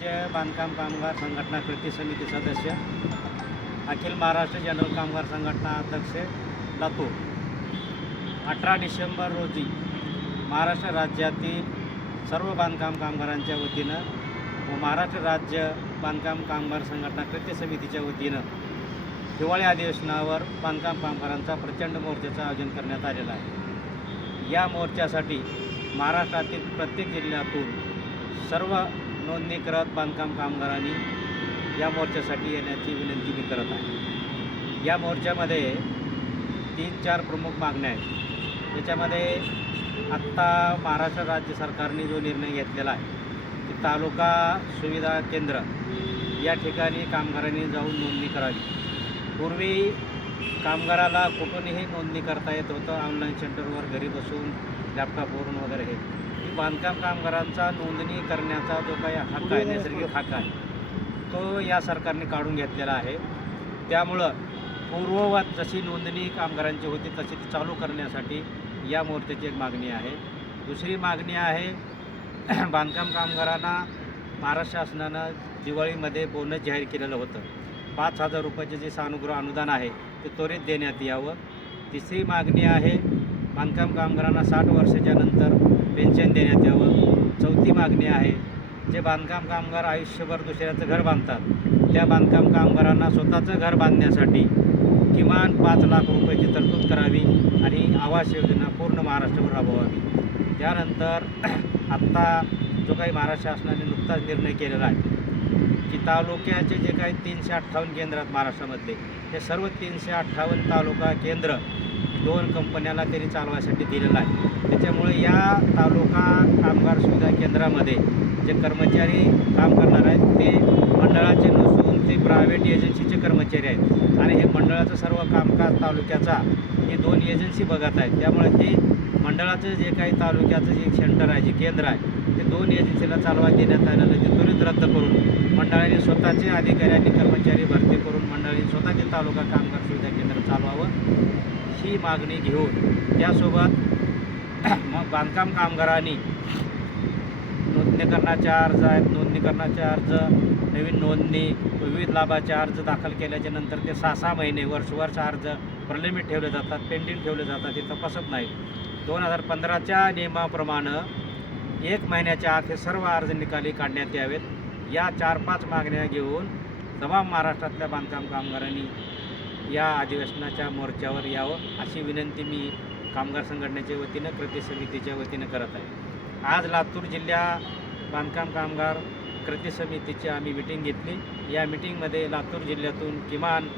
राज्य बांधकाम कामगार संघटना कृती समिती सदस्य, अखिल महाराष्ट्र जनरल कामगार संघटना अध्यक्ष, लातूर। 18 डिसेंबर रोजी महाराष्ट्र राज्यातील सर्व बांधकाम कामगारांच्या वतीनं व महाराष्ट्र राज्य बांधकाम कामगार संघटना कृती समितीच्या वतीनं हिवाळी अधिवेशनावर बांधकाम कामगारांचा प्रचंड मोर्चाचं आयोजन करण्यात आलेलं आहे। या मोर्चासाठी महाराष्ट्रातील प्रत्येक जिल्ह्यातून सर्व नोंदणीकृत बांधकाम कामगारांनी या मोर्चासाठी येण्याची विनंती मी करत आहे। या मोर्चामध्ये 3-4 प्रमुख मागण्या आहेत। याच्यामध्ये आत्ता महाराष्ट्र राज्य सरकारने जो निर्णय घेतलेला आहे की तालुका सुविधा केंद्र या ठिकाणी कामगारांनी जाऊन नोंदणी करावी। पूर्वी कामगाराला कुठूनही नोंदणी करता येत होतं, ऑनलाईन सेंटरवर घरी बसून लॅपटॉपवरून वगैरे। हे बांधकाम कामगारांचा नोंदणी करण्याचा जो काही हक्क आहे, नैसर्गिक हक्क आहे, तो या सरकारने काढून घेतलेला आहे। त्यामुळं पूर्ववत जशी नोंदणी कामगारांची होती तशी ती चालू करण्यासाठी या मोर्चाची एक मागणी आहे। दुसरी मागणी आहे बांधकाम कामगारांना महाराष्ट्र शासनानं दिवाळीमध्ये बोनस जाहीर केलेलं होतं। 5,000 रुपयाचे जे सानुग्रह अनुदान आहे ते त्वरित देण्यात यावं। तिसरी मागणी आहे बांधकाम कामगारांना 60 वर्षाच्या नंतर पेन्शन देण्यात यावं। चौथी मागणी आहे जे बांधकाम कामगार आयुष्यभर दुसऱ्याचं घर बांधतात त्या बांधकाम कामगारांना स्वतःचं घर बांधण्यासाठी किमान 5 लाख रुपयाची तरतूद करावी आणि आवास योजना पूर्ण महाराष्ट्रावर राबवावी। त्यानंतर आत्ता जो काही महाराष्ट्र शासनाने नुकताच निर्णय केलेला आहे की तालुक्याचे जे काही 358 केंद्र आहेत महाराष्ट्रामधले, हे सर्व 358 तालुका केंद्र 2 कंपन्याला त्यांनी चालवायसाठी दिलेलं आहे। त्याच्यामुळे या तालुका कामगार सुविधा केंद्रामध्ये जे कर्मचारी काम करणार आहेत ते मंडळाचे नसून ते प्रायव्हेट एजन्सीचे कर्मचारी आहेत आणि हे मंडळाचं सर्व कामकाज तालुक्याचा हे 2 एजन्सी बघत आहेत। त्यामुळे हे मंडळाचं जे काही तालुक्याचं जे सेंटर आहे, जे केंद्र आहे, ते 2 एजन्सीला चालवा देण्यात आलेलं ते त्वरित रद्द करून मंडळाने स्वतःचे अधिकारी आणि कर्मचारी भरती करून मंडळाने स्वतःचे तालुका कामगार सुविधा केंद्र चालवावं ही मागणी घेऊन त्यासोबत मग बांधकाम कामगारांनी नोंदणीकरणाचे अर्ज आहेत, नोंदणीकरणाचे अर्ज, नवीन नोंदणी, विविध लाभाचे अर्ज दाखल केल्याच्या नंतर ते 6-6 महिने वर्ष अर्ज प्रलंबित ठेवले जातात, पेंडिंग ठेवले जातात, ते तपासत नाहीत। 2015च्या नियमाप्रमाणे 1 महिन्याच्या आत हे सर्व अर्ज निकाली काढण्यात यावेत। या 4-5 मागण्या घेऊन तमाम महाराष्ट्रातल्या बांधकाम कामगारांनी या अधिवेशनाच्या मोर्चावर यावं अशी विनंती मी कामगार संघटनेच्या वतीनं कृती समितीच्या वतीनं करत आहे। आज लातूर जिल्हा बांधकाम कामगार कृती समितीची आम्ही मिटिंग घेतली। या मिटिंगमध्ये लातूर जिल्ह्यातून किमान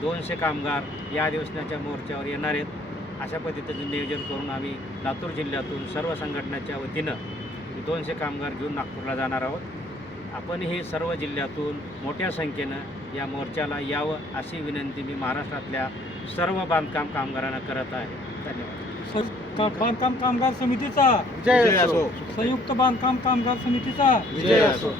200 कामगार या अधिवेशनाच्या मोर्चावर येणार आहेत। अशा पद्धतीचं नियोजन करून आम्ही लातूर जिल्ह्यातून सर्व संघटनेच्या वतीनं 200 कामगार घेऊन नागपूरला जाणार आहोत। आपण हे सर्व जिल्ह्यातून मोठ्या संख्येनं या मोर्चाला यावं अशी विनंती मी महाराष्ट्रातल्या सर्व बांधकाम कामगारांना करत आहे। धन्यवाद। बांधकाम कामगार समितीचा विजय असो। संयुक्त बांधकाम कामगार समितीचा विजय असो।